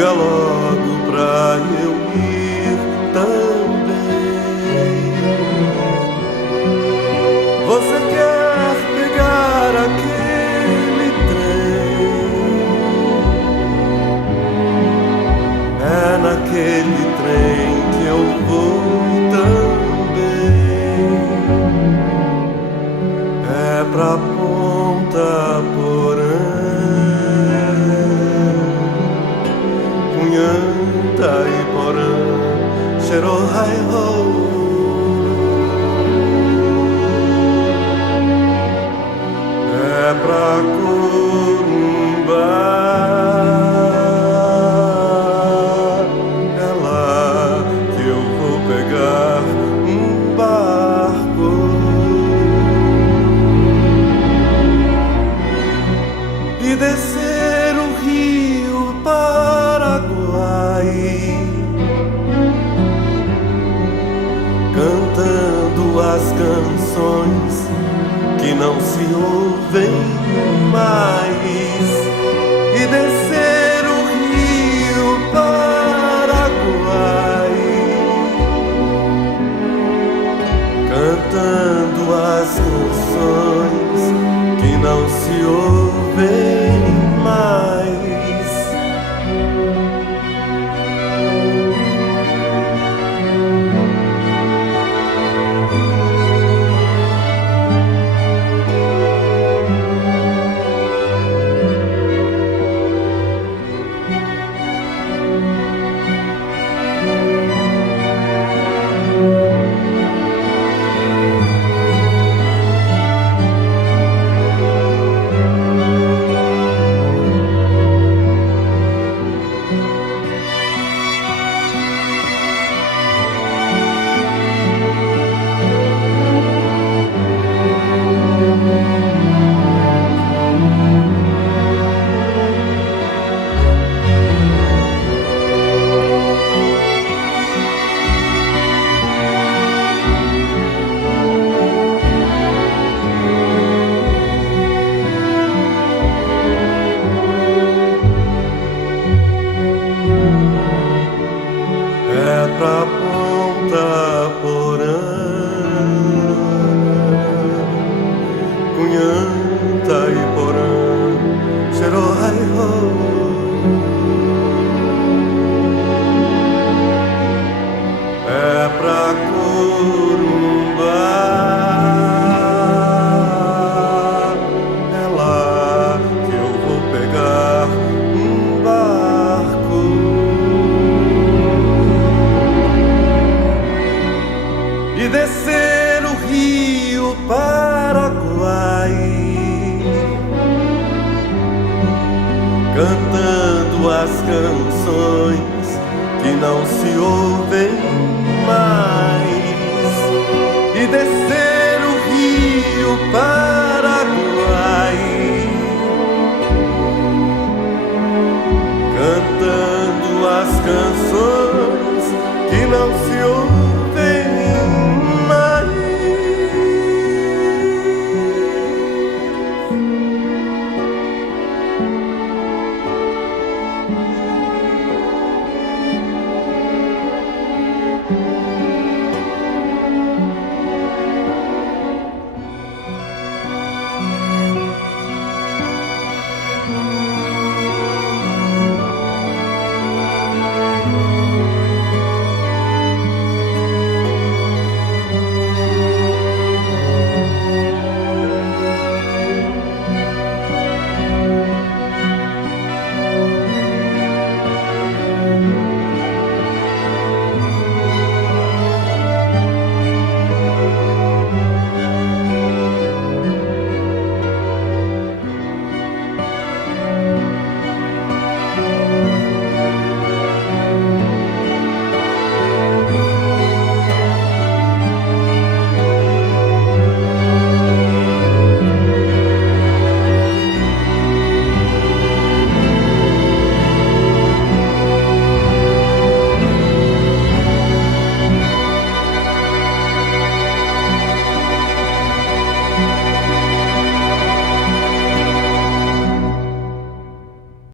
diga logo pra eu ir também. Você quer pegar aquele trem? É naquele trem que eu vou também. É pra Ponta Porã, Itaíporã, Xerohai-ho. É pra Corumbá, é lá que eu vou pegar um barco e descer o rio Paraguai, cantando as canções que não se ouvem mais, e descer o rio Paraguai, cantando as canções que não se ouvem mais. É pra Ponta Porã, Itaíporã, Xerohai-ho. É pra Corumbá, é lá que eu vou pegar um barco e descer o rio Paraguai, cantando as canções que não se ouvem mais, e descer o rio Paraguai,